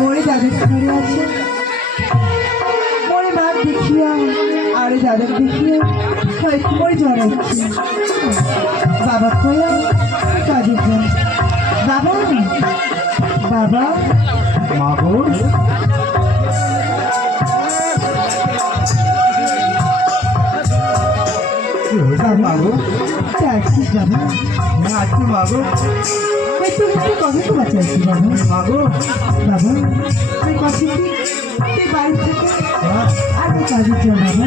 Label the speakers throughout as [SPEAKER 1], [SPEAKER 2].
[SPEAKER 1] মোরে যাদের ঘরে আছে। মোরে বাপ দেখিয়া আরে দাদার দেখিয়া হয়তো মোরে জড়াইছে বাবা কয়া কাজের জন্য বাবা? বাবা?
[SPEAKER 2] মাগো কি হয়েছে মাগো
[SPEAKER 1] চাইছি বাবা।
[SPEAKER 2] না আজকে মাগো
[SPEAKER 1] একটু একটু কবে তো বাঁচাইছি বাবা
[SPEAKER 2] মাগো
[SPEAKER 1] বাবা। তুই কবে কি তুই বাড়ি থেকে আর তুই বাবা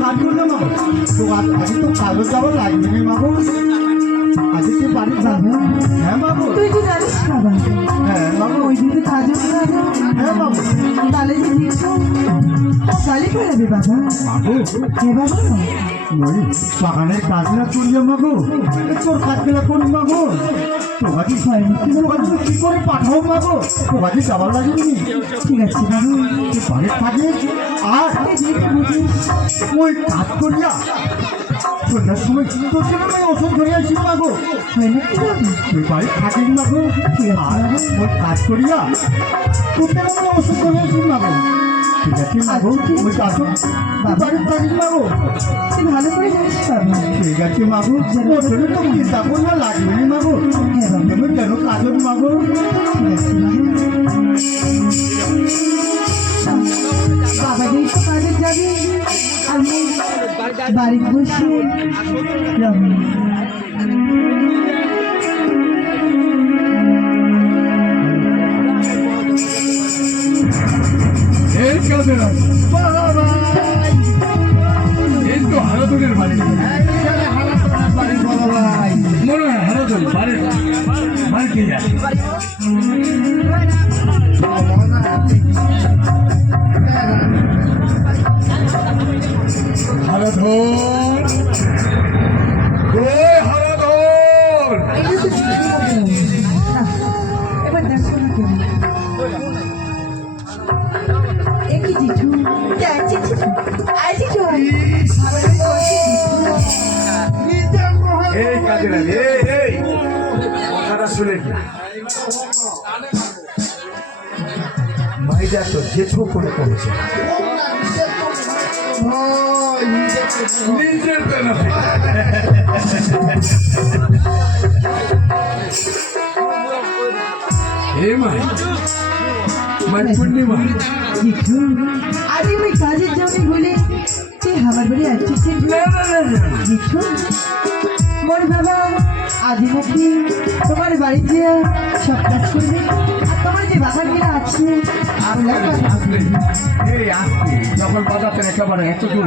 [SPEAKER 2] কাজ করলে মাগো তো আজ আজ তো কাগজ যাওয়ার লাগবে মাগো আজকে বাড়ি যাব। হ্যাঁ মাগো
[SPEAKER 1] তুই তো জানিস? বাবা
[SPEAKER 2] হ্যাঁ মাগো
[SPEAKER 1] ওই দিকে কাজের বাবা।
[SPEAKER 2] হ্যাঁ
[SPEAKER 1] তাহলে যে দেখছ বাবা। হে বাবা?
[SPEAKER 2] ওই বাগানের কাজ না করিয়া মাগো তোর কাজগুলা করি মাগো তোমাকে তোমাকে কি করে পাঠাও মাগো তোমাকে যাবার লাগেনি?
[SPEAKER 1] ঠিক আছে বাবা।
[SPEAKER 2] বাড়ির কাজে? আর? ওই কাজ করিয়া সন্ধ্যার সময় তোর জন্য আমি ওষুধ ধরে আসি মাগো
[SPEAKER 1] হয় না? কি
[SPEAKER 2] তুই বাড়ির কাজের মাগো আর ওই কাজ করিয়া? ওষুধ আসি মাগো ঠিক আছে মাগো ওই কাজ বাড়ির কাজের মাগো
[SPEAKER 1] তুই ভালো করে জানিস
[SPEAKER 2] ঠিক আছে মাগো জন্য তো চিন্তা করবা লাগবে না কেন কাজল মাগো
[SPEAKER 1] বাবা বাবা তো কাজে যাবে আমি বাড়ি বসে রমণ।
[SPEAKER 3] এই কাজের এই। কথাটা শুনে ভাইটা তো জেঠু করে করেছে নিজের বেনাতে এ মাই মাই পূর্ণিমা।
[SPEAKER 1] আরে কাজের জমি বলে তুই আমার বাড়ি আসছিস
[SPEAKER 3] না না না না
[SPEAKER 1] জিঠু মোর বাবা আজ নাকি তোমার বাড়িতে সব কাজ করবে আর তোমার যে আছে।
[SPEAKER 3] এই যখন বাজাতে একেবারে এত দূর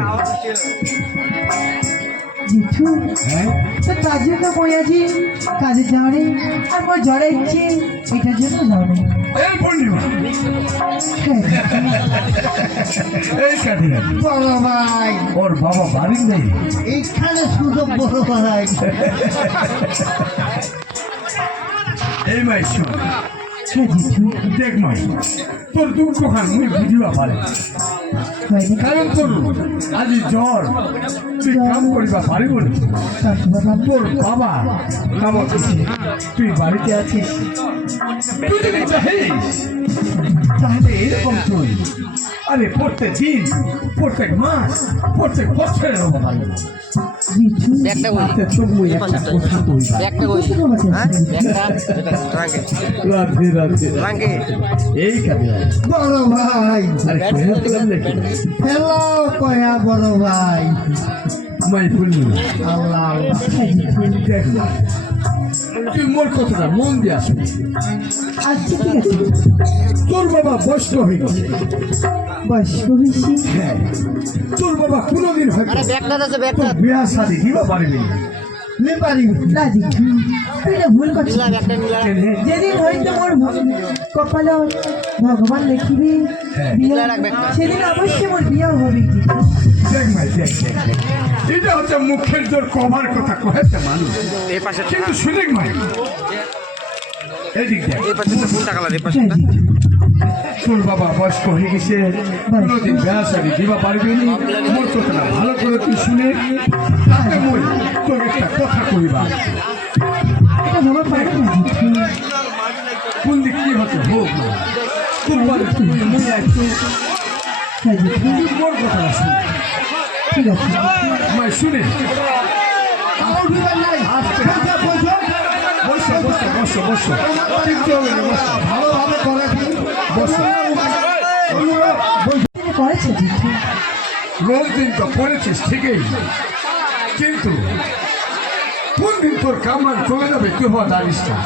[SPEAKER 1] জিঠু
[SPEAKER 3] হ্যাঁ?
[SPEAKER 1] তো তার জন্য কই আছি? কাজে যাওয়া নেই আর মোর জ্বরে ইচ্ছে এটার জন্য যাওয়া নেই।
[SPEAKER 2] ভাই।
[SPEAKER 3] ওর বাবা নেই।
[SPEAKER 2] এইখানে শুধু বড় ভাই।
[SPEAKER 3] এই মাই দেখ মাই তোর দুঃখ খান মুই বুঝিবা পারে। কারণ তোর আজি জ্বর। তুই কাম করিবা পারিব তোর বাবা দিছি তুই বাড়িতে আছিস? তাহলে এরকম তুই। আরে প্রত্যেক দিন প্রত্যেক মাস প্রত্যেক বছরের
[SPEAKER 1] বাবা
[SPEAKER 4] হ্যাঁ।
[SPEAKER 3] এই কাজে
[SPEAKER 2] বড় ভাই। হ্যালো কয়া বড় ভাই।
[SPEAKER 3] মাই
[SPEAKER 2] আল্লাহ। আল্লাহ
[SPEAKER 1] হ্যাঁ জিঠু
[SPEAKER 3] দেখ না তুই মোর কথাটা মন দিয়ে আসবি।
[SPEAKER 1] আচ্ছা ঠিক আছে।
[SPEAKER 3] তোর বাবা বয়স্ক হয়ে গেছে।
[SPEAKER 1] বয়স্ক হয়েছি?
[SPEAKER 3] হ্যাঁ। তোর বাবা কোনোদিন বিয়া শাদি দিবা পারবি নে
[SPEAKER 2] না
[SPEAKER 1] ভুল? যেদিন হয়তো মোর কপালে ভগবান লিখিবে
[SPEAKER 3] হ্যাঁ।
[SPEAKER 1] সেদিন অবশ্যই মোর বিয়ে হবে জিঠু
[SPEAKER 3] এটা হচ্ছে মুখের জোর কভার কথা কহেছে মানুষ কিন্তু শুনে ভাই তোর বাবা বয়স্ক হয়ে গেছে কোনোদিন বেড়াশাড়ি দিবা পারবি নি মোর কথাটা ভালো করে তুই শুনে তাতে মই তোর একটা কথা কইবা কোন দিক কি হচ্ছে হোক
[SPEAKER 1] ঠিক আছে।
[SPEAKER 3] আমায় শুনে।
[SPEAKER 2] ভালোভাবে করে
[SPEAKER 1] করেছে
[SPEAKER 3] রোজ দিন তো করেছিস ঠিকই। কিন্তু কোন দিন তোর কামান চলে যাবে হওয়া জানিস না।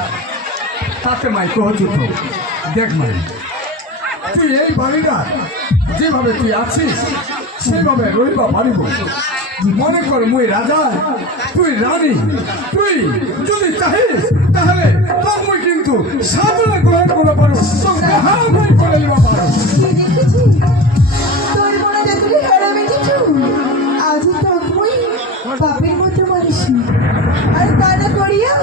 [SPEAKER 3] তাতে মাই কহছু তো দেখ মাই। তুই এই বাড়িটা যেভাবে তুই আছিস সেভাবে রইবা পারিব মনে কর মুই রাজা, তুই রানী, তুই যদি চাহিস, তাহলে তোর মুই কিন্তু সাধনা গ্রহণ করতে পারো তোর হার মুই করে নিবা পারো
[SPEAKER 1] তোর আজই তো তুই বাপের মতো মানুষ। আর তা না করিয়া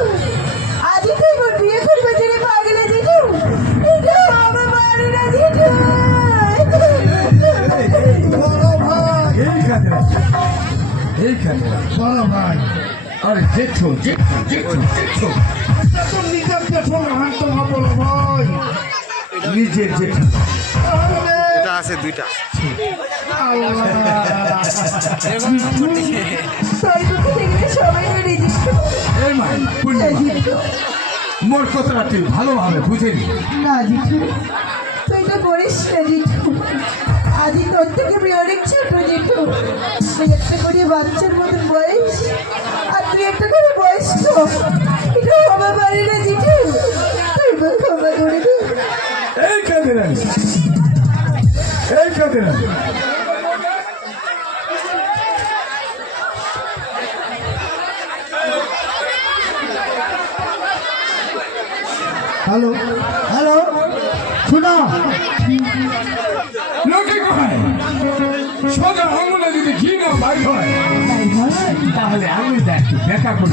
[SPEAKER 3] এইখানে
[SPEAKER 2] বড় ভাই।
[SPEAKER 3] আরে জেঠো জেঠো জেঠো জেঠো
[SPEAKER 2] এটা তো নিজের হবে বড় ভাই।
[SPEAKER 3] নিজের জেঠো
[SPEAKER 4] এটা আছে দুইটা।
[SPEAKER 3] মোর কথাটা তুই ভালোভাবে বুঝে নি।
[SPEAKER 1] না জিঠু তুই তো করিস না জিঠু আজই তোর থেকে আমি অনেক ছোট জিঠু বাচ্চার মতন বয়স? আর তুই একটা করে বয়স তো। এটা আমার বাড়ি না জিঠু। তুই আমার ক্ষমা করে দে।
[SPEAKER 3] এই কাঁদে না এই কাঁদে না।
[SPEAKER 2] হ্যালো হ্যালো শোনো।
[SPEAKER 3] সোজা আঙুলে যদি ঘি না বাইর হয়
[SPEAKER 1] হয়
[SPEAKER 3] তাহলে আমি দেখ দেখা করি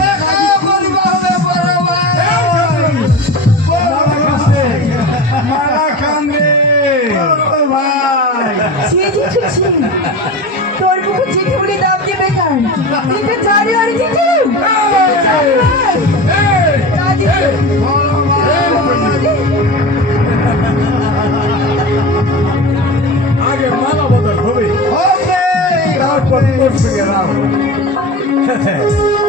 [SPEAKER 3] মারা কান্দে
[SPEAKER 2] ভাই
[SPEAKER 1] সে জিঠু তোর মুখে জিঠু বলে দাম দেবে কার এটা জানি আর জিঠু
[SPEAKER 3] এই, তারপর তোর সঙ্গে রাম মালা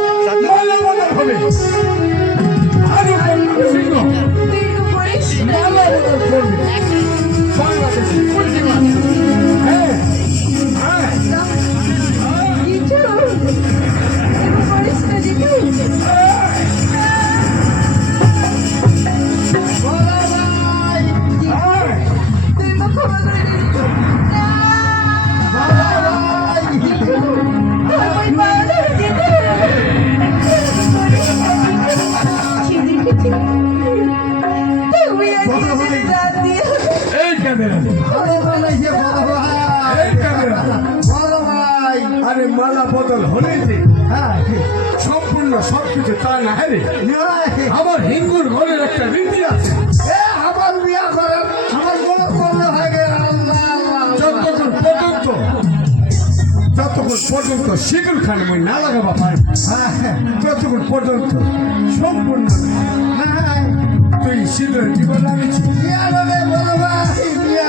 [SPEAKER 3] মালা বদল হলে যে
[SPEAKER 2] হ্যাঁ
[SPEAKER 3] সম্পূর্ণ সবকিছু তা না হ্যাঁ রে?
[SPEAKER 2] এ,
[SPEAKER 3] আমার হিন্দুর ঘরের একটা রীতি আছে।
[SPEAKER 2] আমার বিয়া করেন আমার বড় করলে হয়ে গেল। আল্লাহ আল্লাহ
[SPEAKER 3] যতক্ষণ পর্যন্ত যতক্ষণ পর্যন্ত সিঁদুর খানে মই না লাগাবা পারি
[SPEAKER 2] হ্যাঁ।
[SPEAKER 3] ততক্ষণ পর্যন্ত সম্পূর্ণ
[SPEAKER 2] হ্যাঁ।
[SPEAKER 3] তুই সিঁদুরের জীবন লাগিয়েছি
[SPEAKER 2] বিয়া বড় ভাই বিয়া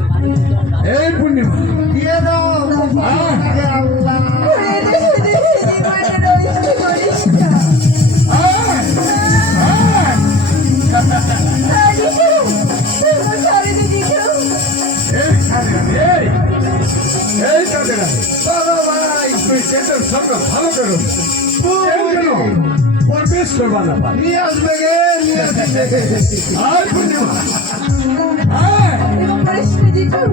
[SPEAKER 3] প্রবেশ করবা না পারে
[SPEAKER 2] নিয়ে আসবে গে নিয়ে আসবে
[SPEAKER 3] আর পূর্ণিমা আয়
[SPEAKER 1] জেঠু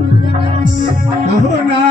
[SPEAKER 3] না।